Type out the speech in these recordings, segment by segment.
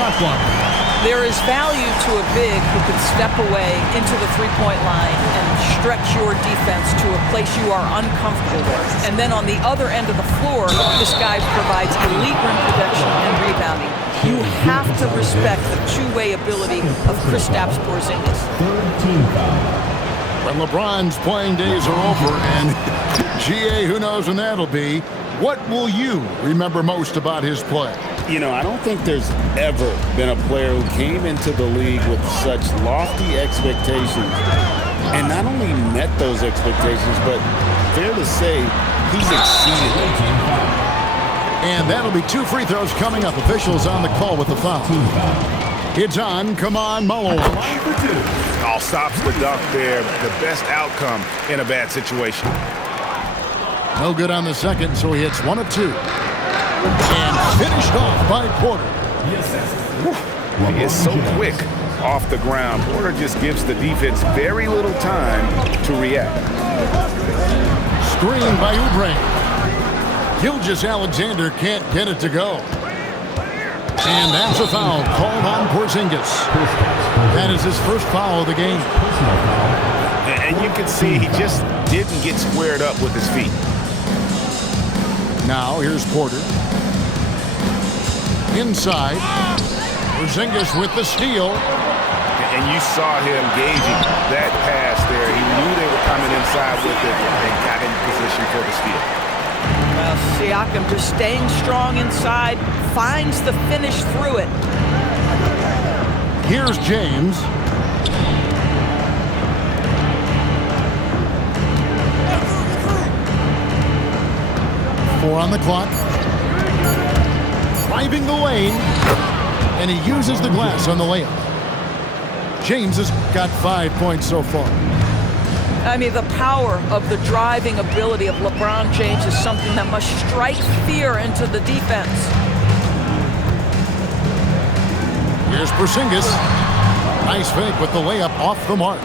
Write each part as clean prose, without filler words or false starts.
shot clock. There is value to a big who can step away into the three-point line and stretch your defense to a place you are uncomfortable with. And then on the other end of the floor, this guy provides elite rim protection and rebounding. You have to respect the two-way ability of Kristaps Porzingis. Third team foul. When LeBron's playing days are over, and GA, who knows when that'll be, what will you remember most about his play? You know, I don't think there's ever been a player who came into the league with such lofty expectations and not only met those expectations, but fair to say, he's exceeded them. And that'll be 2 free throws coming up. Officials on the call with the foul. It's on. Come on, Muller. All stops the dunk there. The best outcome in a bad situation. No good on the second, so he hits 1 of 2. And finished off by Porter. He is so quick off the ground. Porter just gives the defense very little time to react. Screen by Oubre. Gilgeous-Alexander can't get it to go. And that's a foul called on Porzingis. That is his first foul of the game. And you can see he just didn't get squared up with his feet. Now here's Porter. Inside. Porzingis with the steal. And you saw him gauging that pass there. He knew they were coming inside with it and got in position for the steal. Well, Siakam just staying strong inside, finds the finish through it. Here's James. Four on the clock. Driving the lane. And he uses the glass on the layup. James has got 5 points so far. I mean, the power of the driving ability of LeBron James is something that must strike fear into the defense. Here's Porzingis. Nice fake with the layup off the mark.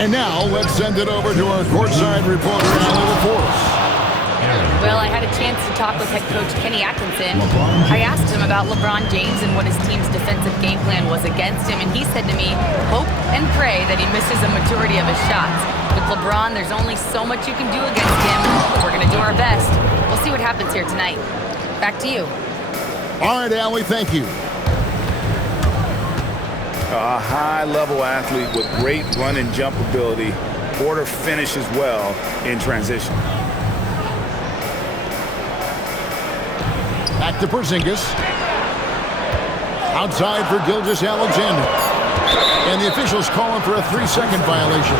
And now let's send it over to our courtside reporter, Allie LaForce. Well, I had a chance to talk with head coach Kenny Atkinson. I asked him about LeBron James and what his team's defensive game plan was against him, and he said to me, hope and pray that he misses a majority of his shots. With LeBron, there's only so much you can do against him, but we're going to do our best. We'll see what happens here tonight. Back to you. All right, Allie, thank you. A high-level athlete with great run and jump ability. Porter finishes well in transition. Back to Porzingis. Outside for Gilgeous-Alexander. And the officials calling for a 3-second violation.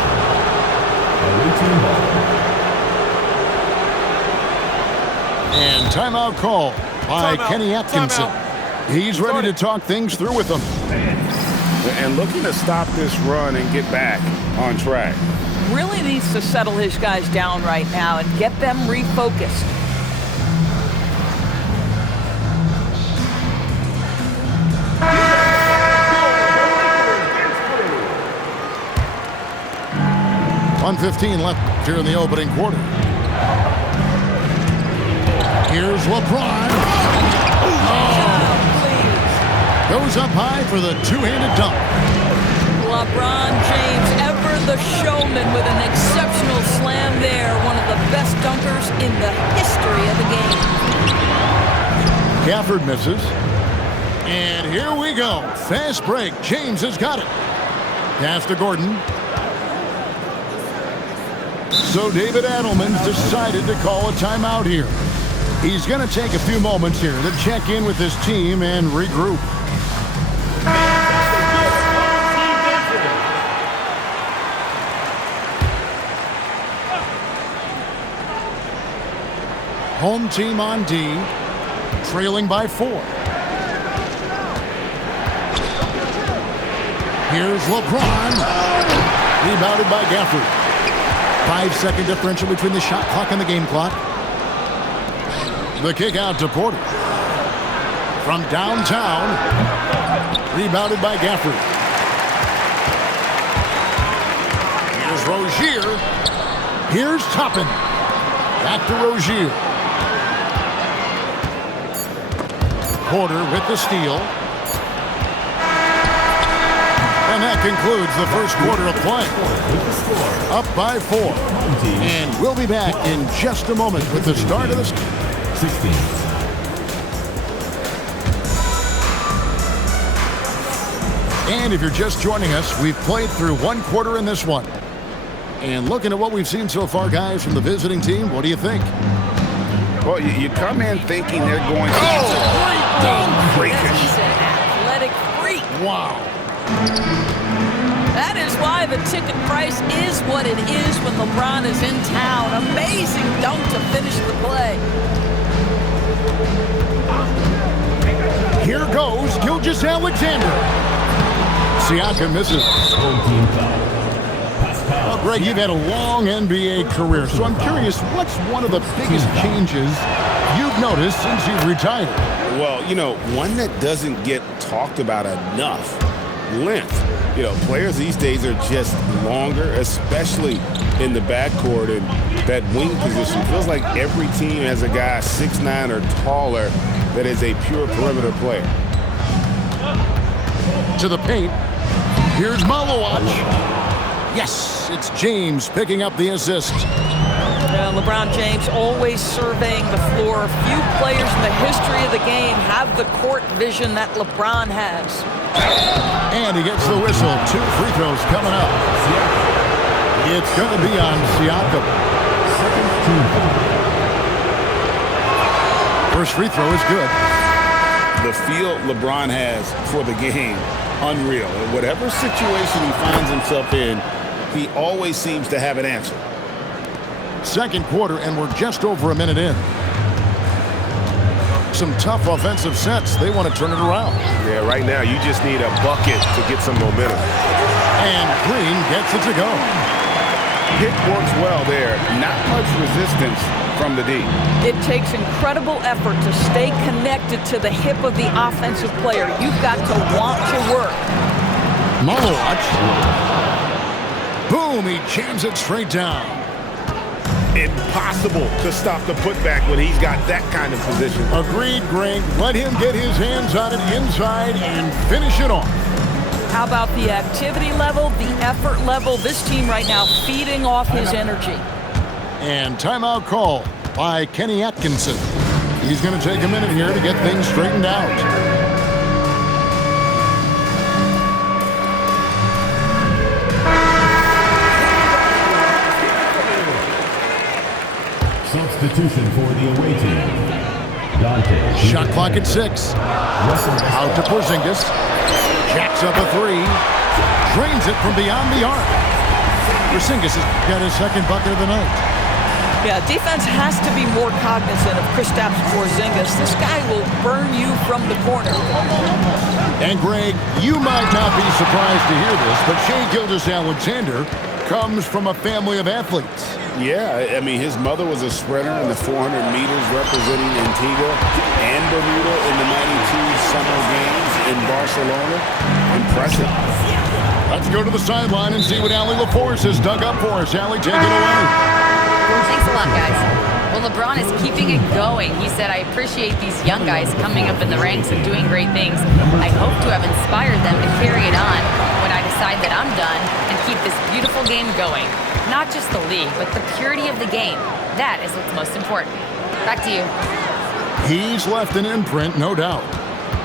And timeout call by Kenny Atkinson. He's ready to talk things through with them. And looking to stop this run and get back on track. Really needs to settle his guys down right now and get them refocused. .1:15 left here in the opening quarter. Here's LeBron. Goes up high for the two-handed dunk. LeBron James, ever the showman, with an exceptional slam there. One of the best dunkers in the history of the game. Gafford misses. And here we go. Fast break. James has got it. Pass to Gordon. So David Adelman's decided to call a timeout here. He's going to take a few moments here to check in with his team and regroup. Home team on D, trailing by 4. Here's LeBron. Rebounded by Gafford. 5-second differential between the shot clock and the game clock. The kick out to Porter. From downtown. Rebounded by Gafford. Here's Rozier. Here's Toppin. Back to Rozier. Porter with the steal. And that concludes the first quarter of play. Up by 4. And we'll be back in just a moment with the start of the 16. And if you're just joining us, we've played through one quarter in this one. And looking at what we've seen so far, guys, from the visiting team, what do you think? Well, you come in thinking they're going to... Great dunk. freakish. He's an athletic freak. Wow. That is why the ticket price is what it is when LeBron is in town. Amazing dunk to finish the play. Here goes Gilgeous-Alexander. Siakam misses. Well, Greg, you've had a long NBA career, so I'm curious, what's one of the biggest changes you've noticed since you've retired? Well, one that doesn't get talked about enough, length. Players these days are just longer, especially in the backcourt, and that wing position. Feels like every team has a guy 6'9" or taller that is a pure perimeter player. To the paint. Here's Malowacz. Yes, it's James picking up the assist. LeBron James always surveying the floor. Few players in the history of the game have the court vision that LeBron has. And he gets the whistle. 2 free throws coming up. It's going to be on Siakam. First free throw is good. The feel LeBron has for the game, unreal. In whatever situation he finds himself in, he always seems to have an answer. Second quarter, and we're just over a minute in. Some tough offensive sets. They want to turn it around. Yeah, right now you just need a bucket to get some momentum. And Green gets it to go. Pick works well there. Not much resistance from the D. It takes incredible effort to stay connected to the hip of the offensive player. You've got to want to work. Malowacz. Boom, he jams it straight down. Impossible to stop the putback when he's got that kind of position. Agreed, Greg. Let him get his hands on it inside and finish it off. How about the activity level, the effort level? This team right now feeding off his energy. And timeout call by Kenny Atkinson. He's going to take a minute here to get things straightened out. Substitution for the away team. Dante. Shot clock at 6. Out to Porzingis. Jacks up a 3. Drains it from beyond the arc. Porzingis has got his second bucket of the night. Yeah, defense has to be more cognizant of Kristaps Porzingis. This guy will burn you from the corner. And Greg, you might not be surprised to hear this, but Shai Gilgeous-Alexander comes from a family of athletes. Yeah, I mean, his mother was a sprinter in the 400 meters representing Antigua and Bermuda in the 92 Summer Games in Barcelona. Impressive. Let's go to the sideline and see what Allie LaForce has dug up for us. Allie, take it away. Thanks a lot, guys. Well, LeBron is keeping it going. He said, I appreciate these young guys coming up in the ranks and doing great things. I hope to have inspired them to carry it on when I decide that I'm done and keep this beautiful game going. Not just the league, but the purity of the game. That is what's most important. Back to you. He's left an imprint, no doubt.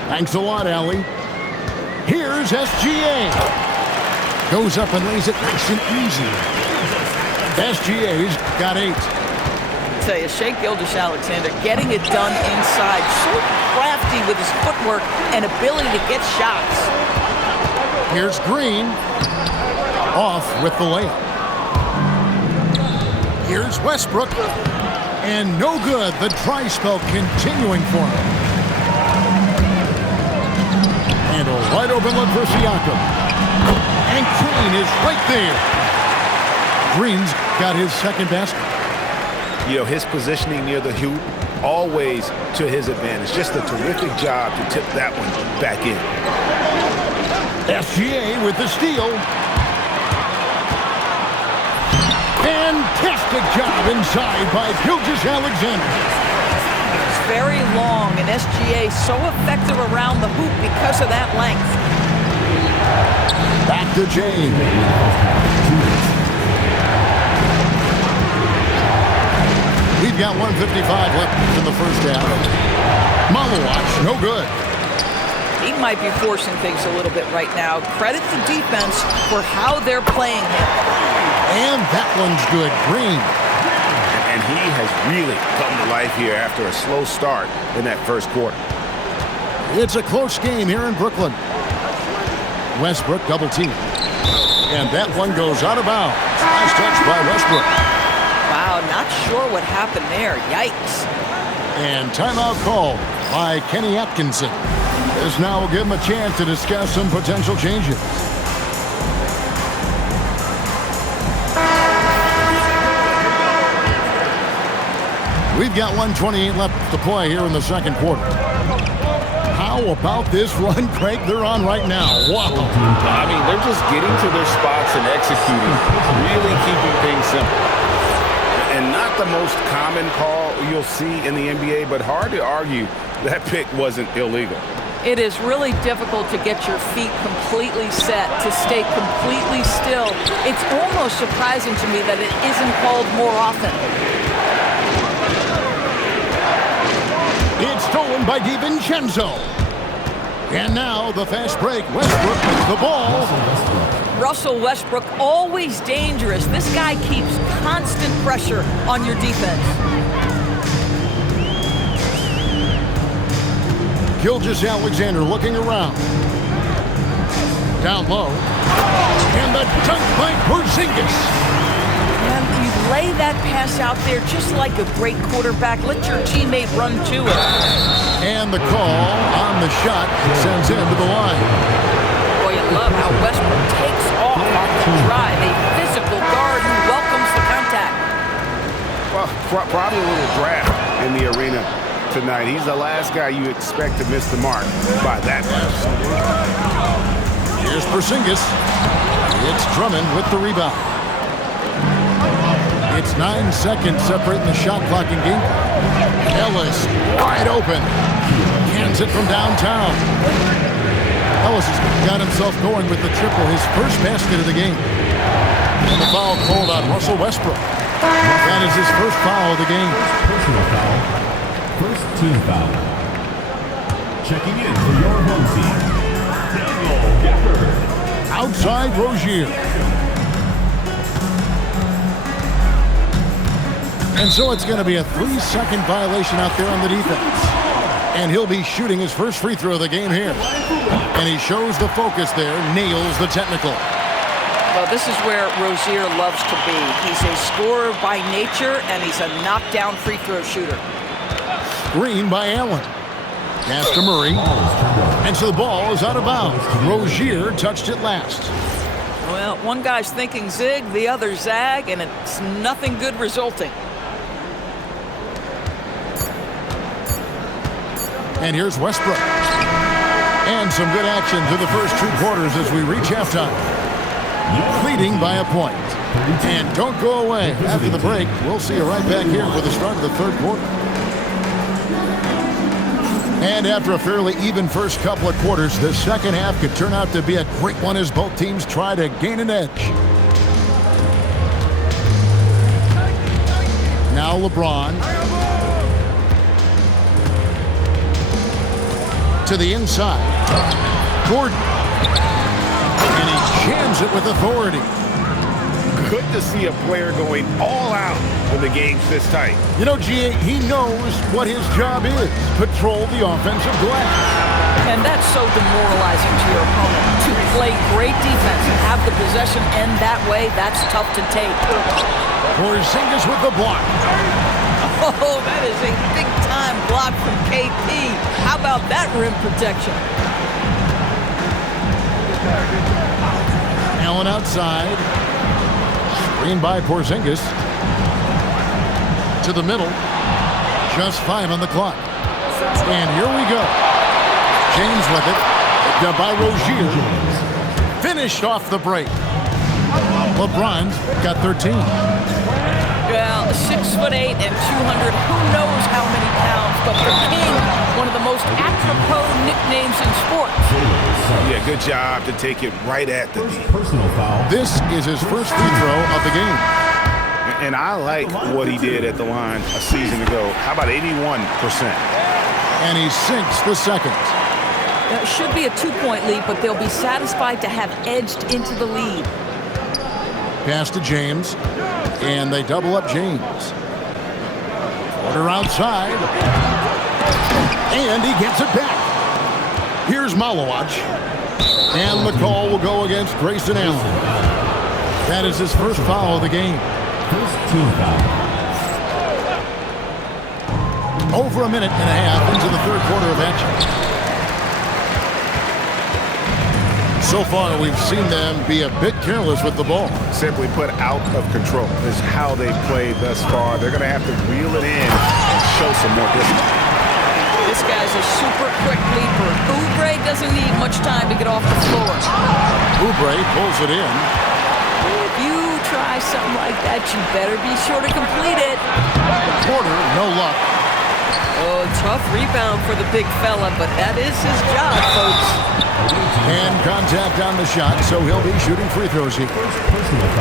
Thanks a lot, Allie. Here's SGA. Goes up and lays it nice and easy. SGA's got 8. I tell you, Shai Gilgeous-Alexander getting it done inside. So crafty with his footwork and ability to get shots. Here's Green. Off with the layup. Here's Westbrook. And no good. The dry spell continuing for him. And a wide open look for Siakam. And Green is right there. Green's got his second basket. His positioning near the hoop, always to his advantage. Just a terrific job to tip that one back in. SGA with the steal. Fantastic job inside by Gilgeous-Alexander. It's very long, and SGA so effective around the hoop because of that length. Back to James. We've got 1:55 left in the first half. Malawach, no good. He might be forcing things a little bit right now. Credit the defense for how they're playing him. And that one's good. Green. And he has really come to life here after a slow start in that first quarter. It's a close game here in Brooklyn. Westbrook double team. And that one goes out of bounds. Nice touch by Westbrook. Wow, not sure what happened there. Yikes. And timeout called by Kenny Atkinson. This now will give him a chance to discuss some potential changes. We've got 1:28 left to play here in the second quarter. How about this run, Craig, they're on right now? Wow. I mean, they're just getting to their spots and executing, really keeping things simple. And not the most common call you'll see in the NBA, but hard to argue that pick wasn't illegal. It is really difficult to get your feet completely set, to stay completely still. It's almost surprising to me that it isn't called more often. It's stolen by DiVincenzo. And now the fast break. Westbrook with the ball. Russell Westbrook, always dangerous. This guy keeps constant pressure on your defense. Gilgeous-Alexander looking around. Down low. And the dunk by Porzingis. And you lay that pass out there just like a great quarterback. Let your teammate run to it. And the call on the shot sends him to the line. Boy, you love how Westbrook takes off on the drive. A physical guard who welcomes the contact. Well, probably a little draft in the arena tonight. He's the last guy you expect to miss the mark by that much. Here's Porzingis. It's Drummond with the rebound. It's 9 seconds separating the shot clock and game. Ellis wide open. Cans it from downtown. Ellis has got himself going with the triple, his first basket of the game. And the foul called on Russell Westbrook. That is his first foul of the game. Personal foul. First team foul. Checking in for your home team, Daniel Gafford. Outside Rozier. And so it's going to be a 3-second violation out there on the defense. And he'll be shooting his first free throw of the game here. And he shows the focus there, nails the technical. Well, this is where Rozier loves to be. He's a scorer by nature, and he's a knockdown free throw shooter. Screen by Allen. Pass to Murray. And so the ball is out of bounds. Rozier touched it last. Well, one guy's thinking zig, the other zag, and it's nothing good resulting. And here's Westbrook. And some good action through the first 2 quarters as we reach halftime. Leading by a point. And don't go away. After the break, we'll see you right back here for the start of the third quarter. And after a fairly even first couple of quarters, the second half could turn out to be a great one as both teams try to gain an edge. Now LeBron. To the inside. Gordon. And he jams it with authority. Good to see a player going all out when the game's this tight. You know, G.A., he knows what his job is. Patrol the offensive glass. And that's so demoralizing to your opponent. To play great defense and have the possession end that way, that's tough to take. Porzingis with the block. Oh, that is a big-time block from KP. How about that rim protection? Allen outside. Screen by Porzingis. To the middle. Just 5 on the clock. And here we go. James with it. Down by Rozier. Finished off the break. LeBron's got 13. Well, 6'8" and 200, who knows how many pounds, but the King, one of the most apropos nicknames in sports. Yeah, Yeah, good job to take it right at the knee. Personal foul. This is his first free throw of the game. And I like what he did at the line a season ago. How about 81%? And he sinks the second. It should be a 2-point lead, but they'll be satisfied to have edged into the lead. Pass to James, and they double up James. Porter outside, and he gets it back. Here's Malowacz, and the call will go against Grayson Allen. That is his first foul of the game. First team foul. Over a minute and a half into the third quarter of action. So far, we've seen them be a bit careless with the ball. Simply put, out of control is how they've played thus far. They're going to have to reel it in and show some more discipline. This guy's a super quick leaper. Oubre doesn't need much time to get off the floor. Oubre pulls it in. If you try something like that, you better be sure to complete it. Porter, no luck. Oh, tough rebound for the big fella, but that is his job, folks. And contact on the shot, so he'll be shooting free throws here.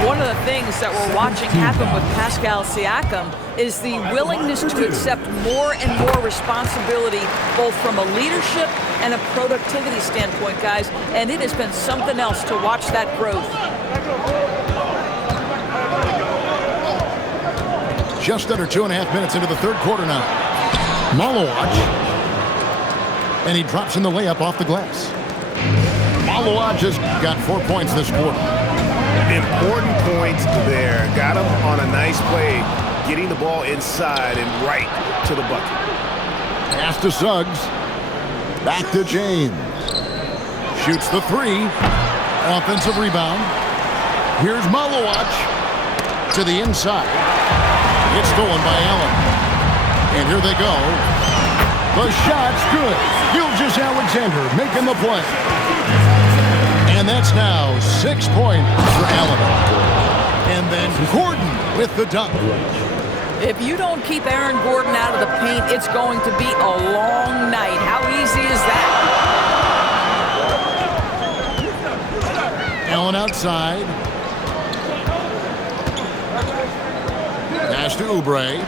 One of the things that we're watching happen with Pascal Siakam is the willingness to accept more and more responsibility, both from a leadership and a productivity standpoint, guys, and it has been something else to watch that growth. Just under 2.5 minutes into the third quarter now. Malowacz. And he drops in the layup off the glass. Malowacz has got 4 points this quarter. Important points there. Got him on a nice play, getting the ball inside and right to the bucket. Pass to Suggs. Back to James. Shoots the three. Offensive rebound. Here's Malowacz to the inside. It's stolen by Allen. And here they go. The shot's good. Gilgeous-Alexander making the play. And that's now 6 points for Allen. And then Gordon with the dunk. If you don't keep Aaron Gordon out of the paint, it's going to be a long night. How easy is that? Allen outside. Pass to Oubre.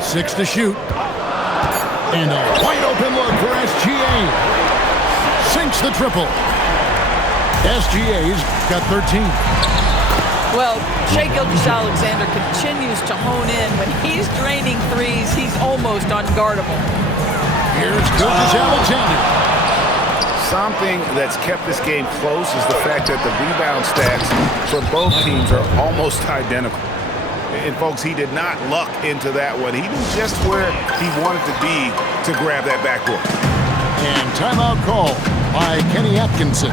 6 to shoot. And a wide open look for SGA. Sinks the triple. SGA's got 13. Well, Shai Gilgeous-Alexander continues to hone in. When he's draining threes, he's almost unguardable. Here's Gilgeous-Alexander. Something that's kept this game close is the fact that the rebound stats for both teams are almost identical. And folks, he did not luck into that one. He knew just where he wanted to be to grab that backboard. And timeout call by Kenny Atkinson.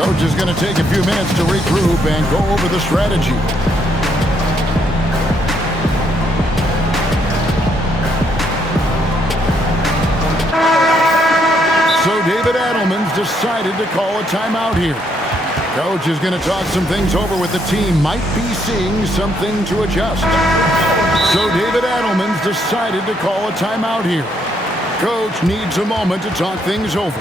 Coach is going to take a few minutes to regroup and go over the strategy. So David Adelman's decided to call a timeout here. Coach is going to talk some things over with the team. Might be seeing something to adjust. So David Adelman's decided to call a timeout here. Coach needs a moment to talk things over.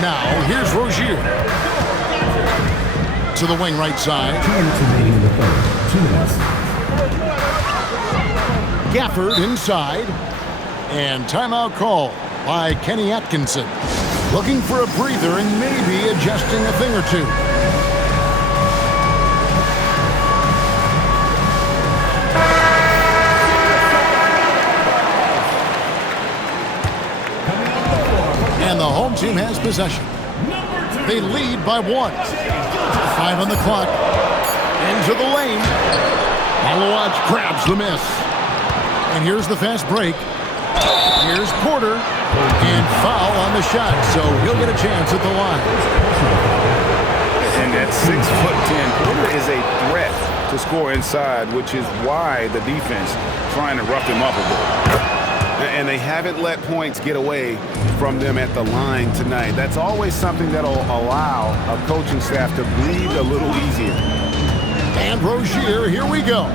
Now, here's Rozier. To the wing right side. 2 minutes remaining in the third. 2 minutes. Gafford inside. And timeout call by Kenny Atkinson. Looking for a breather and maybe adjusting a thing or two. And the home team has possession. They lead by 1. 5 on the clock. Into the lane. Malowacz grabs the miss. And here's the fast break. Here's Porter. And foul on the shot, so he'll get a chance at the line. And at 6'10", Porter is a threat to score inside, which is why the defense trying to rough him up a bit. And they haven't let points get away from them at the line tonight. That's always something that'll allow a coaching staff to breathe a little easier. And Rozier, here we go.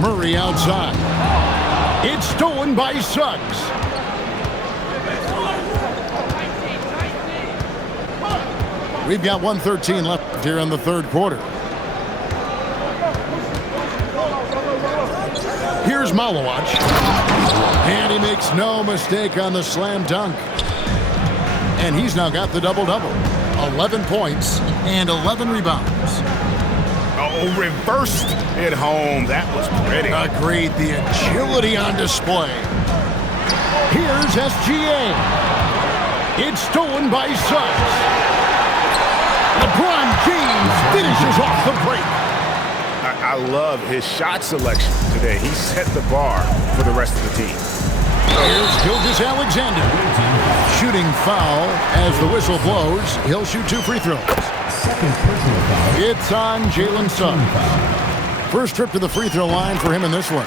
Murray outside. It's stolen by Suggs. We've got 1:13 left here in the third quarter. Here's Malawach. And he makes no mistake on the slam dunk. And he's now got the double-double. 11 points and 11 rebounds. Oh, reversed it home. That was pretty. Agreed. The agility on display. Here's SGA. It's stolen by Suggs. LeBron James finishes off the break. I love his shot selection today. He set the bar for the rest of the team. Here's Gilgeous-Alexander. Shooting foul as the whistle blows. He'll shoot 2 free throws. Second personal foul. It's on Jalen Suggs. First trip to the free throw line for him in this one.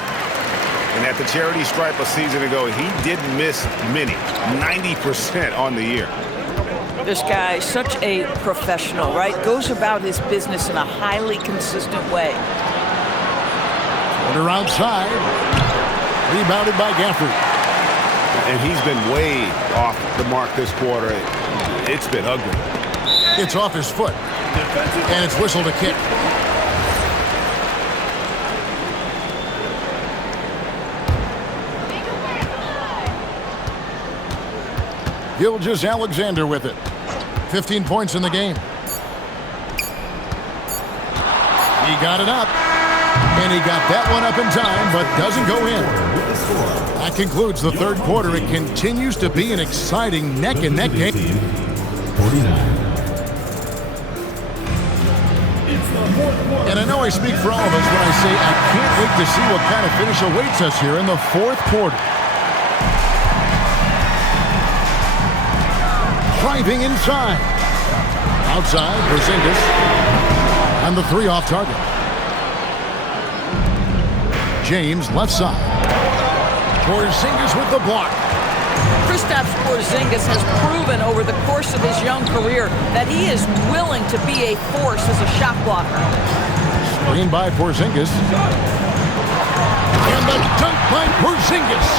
And at the charity stripe a season ago, he didn't miss many. 90% on the year. This guy, such a professional, right? Goes about his business in a highly consistent way. Porter outside. Rebounded by Gafford. And he's been way off the mark this quarter. It's been ugly. It's off his foot. And it's whistled a kick. Gilgeous-Alexander with it. 15 points in the game. He got it up. And he got that one up in time, but doesn't go in. That concludes the third quarter. It continues to be an exciting neck-and-neck game. 49. And I know I speak for all of us when I say I can't wait to see what kind of finish awaits us here in the fourth quarter. Driving inside. Outside, Porzingis. And the 3 off target. James, left side. Porzingis with the block. Kristaps Porzingis has proven over the course of his young career that he is willing to be a force as a shot blocker. Screen by Porzingis. And the dunk by Porzingis.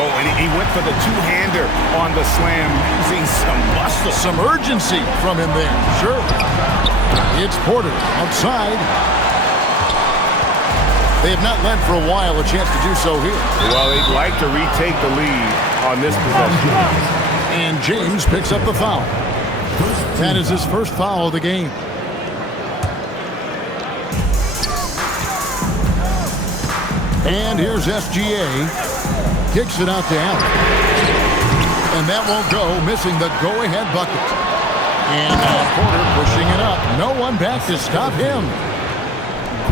Oh, and he went for the two-hander on the slam, using some muscle. Some urgency from him there, sure. It's Porter outside. They have not led for a while, a chance to do so here. Well, they'd like to retake the lead on this possession. And James picks up the foul. That is his first foul of the game. And here's SGA. Kicks it out to Allen. And that won't go, missing the go-ahead bucket. And now Porter pushing it up. No one back to stop him.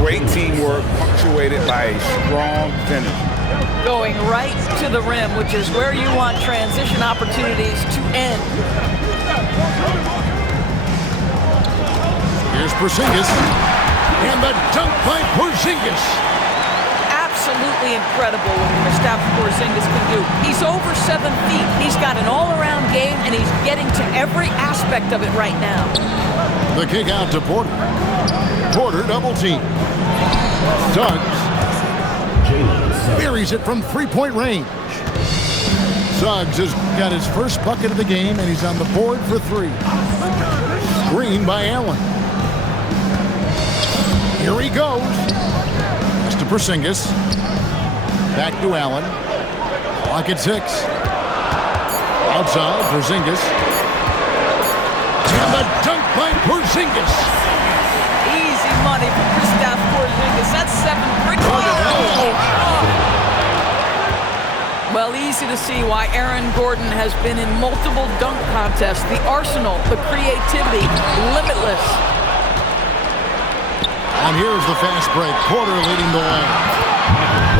Great teamwork, punctuated by a strong finish. Going right to the rim, which is where you want transition opportunities to end. Here's Porzingis. And the dunk by Porzingis. Absolutely incredible what Kristaps Porzingis can do. He's over 7 feet. He's got an all-around game, and he's getting to every aspect of it right now. The kick out to Porter. Porter double team. Suggs buries it from 3-point range. Suggs has got his first bucket of the game, and he's on the board for 3. Screen by Allen. Here he goes. That's to Porzingis. Back to Allen. Clock at 6. Outside, Porzingis. And the dunk by Porzingis. Easy money for Kristaps Porzingis. That's 7 bricks. Well, easy to see why Aaron Gordon has been in multiple dunk contests. The arsenal, the creativity, limitless. And here's the fast break. Porter leading the way.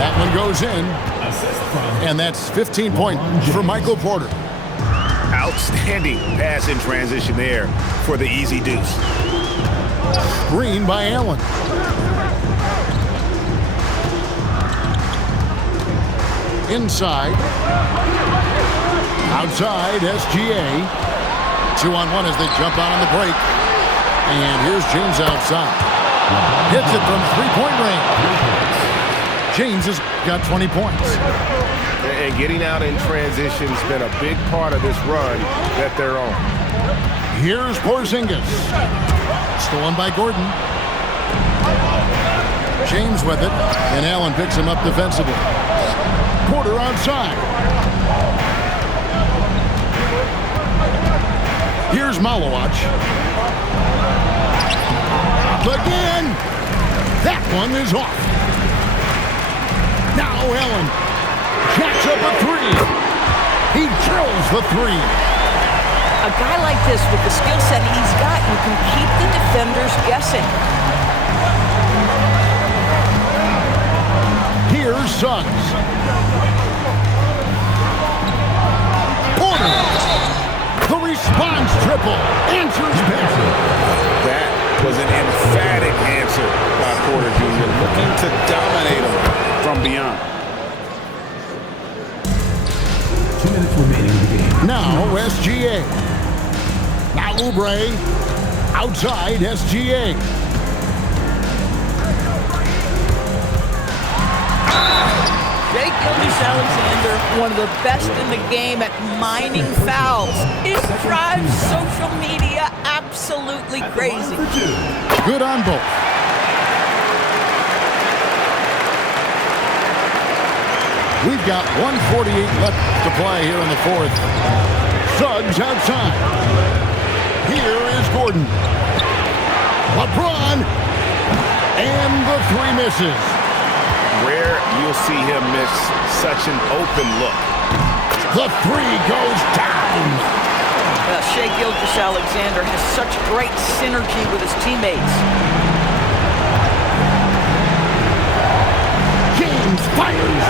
That one goes in. And that's 15 points for Michael Porter. Outstanding pass in transition there for the easy deuce. Screen by Allen. Inside. Outside, SGA. 2-on-1 as they jump out on the break. And here's James outside. Hits it from three-point range. James has got 20 points. And getting out in transition has been a big part of this run that they're on. Here's Porzingis. Stolen by Gordon. James with it, and Allen picks him up defensively. Porter outside. Here's Malowacz. Again. That one is off. Now Allen jacks up a three. He drills the three. A guy like this with the skill set he's got, you can keep the defenders guessing. Here's Suggs. Porter. The response triple. Answers back. That was an emphatic answer by Porter Jr. looking to dominate him from beyond. 2 minutes remaining in the game. Now SGA. Now Oubre. Outside SGA. Jake Gilgeous-Alexander, one of the best in the game at mining fouls. It drives social media absolutely crazy. Good on both. We've got 1:48 left to play here in the fourth. Suggs outside. Here is Gordon. LeBron. And the three misses. Rare you'll see him miss such an open look. The three goes down. Shai Gilgeous-Alexander has such great synergy with his teammates. James fires.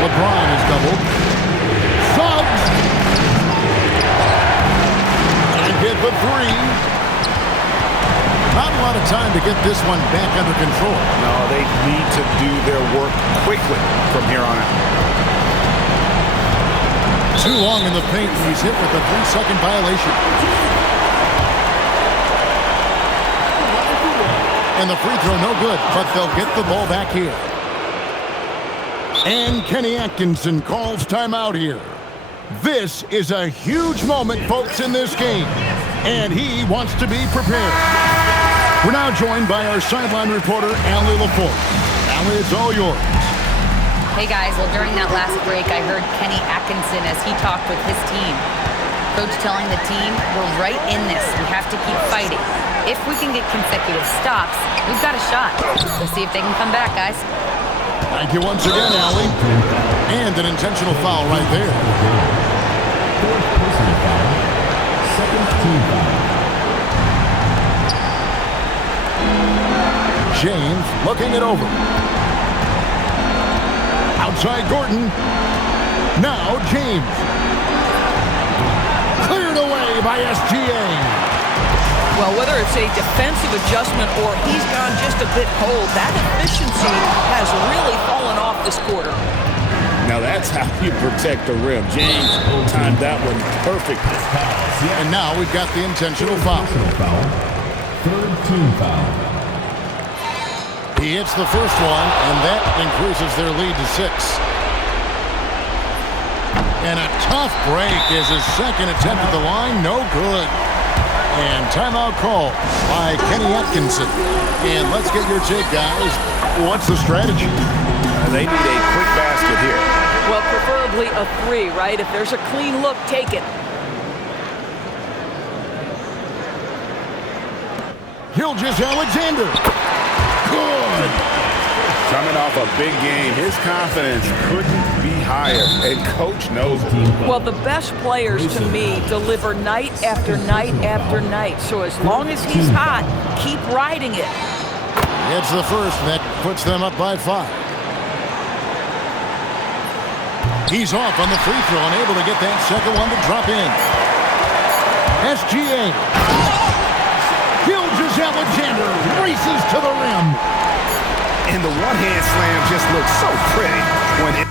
LeBron is doubled. Suggs. And get the three. Not a lot of time to get this one back under control. No, they need to do their work quickly from here on out. Too long in the paint, and he's hit with a 3-second violation. And the free throw no good, but they'll get the ball back here. And Kenny Atkinson calls timeout here. This is a huge moment, folks, in this game. And he wants to be prepared. We're now joined by our sideline reporter, Allie LaForce. Allie, it's all yours. Hey guys, well during that last break, I heard Kenny Atkinson as he talked with his team. Coach telling the team, we're right in this. We have to keep fighting. If we can get consecutive stops, we've got a shot. We'll see if they can come back, guys. Thank you once again, Allie. And an intentional foul right there. Fourth personal foul. Second team foul. James looking it over. Outside Gordon. Now James. Cleared away by SGA. Well, whether it's a defensive adjustment or he's gone just a bit cold, that efficiency has really fallen off this quarter. Now that's how you protect the rim. James timed that one perfectly. And now we've got the intentional foul. Third team foul. He hits the first one, and that increases their lead to 6. And a tough break is his second attempt at the line. No good. And timeout call by Kenny Atkinson. And let's get your take, guys. What's the strategy? They need a quick basket here. Well, preferably a 3, right? If there's a clean look, take it. Gilgeous-Alexander. Good. Coming off a big game, his confidence couldn't be higher, and Coach knows it. Well, the best players, to me, deliver night after night after night. So as long as he's hot, keep riding it. It's the first, and that puts them up by 5. He's off on the free throw, unable to get that second one to drop in. SGA. Gilgeous-Alexander races to the rim. And the one-hand slam just looks so pretty when it